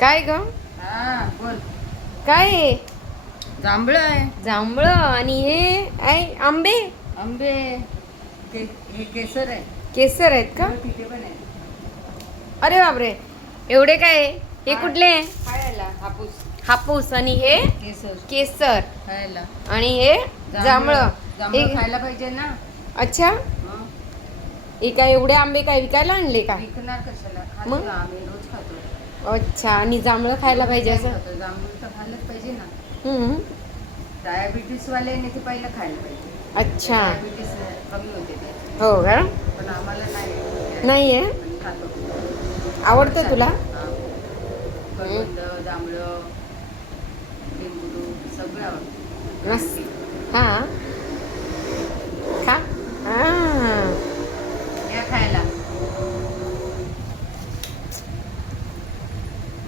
काय ग? हा बोल. काय आहे? जांभळं आहे. जांभळं आणि हे आंबे. आंबे. हे केसर आहे. केसर आहेत का? तिथे पण आहे. अरे बापरे, एवढे काय आहे? हे कुठले आहे? खायला हापूस. हापूस. आणि हे केसर केसर. खायला. आणि हे जांभळं. जांभळं खायला पाहिजे ना. अच्छा, मग हे काय एवढे आंबे काय विकायला आणले का? विकणार कशाला? मग? खातो ना आम्ही, रोज खातो. अच्छा, आणि जांभळं खायला पाहिजे असं? खातो. जांभूळ तर खाल्लंच पाहिजे ना. हम्म. डायबिटीस वाल्याने ते पहिलं खायला पाहिजे. अच्छा. डायबिटीस कमी होते त्याची. हो का? पण आम्हाला नाही. नाही आहे? पण खातो. आवडतं तुला? हा. करवंद, जांभळं, लिंबू सगळं आवडतं. मस्त. हां. खा. हां. या खायला.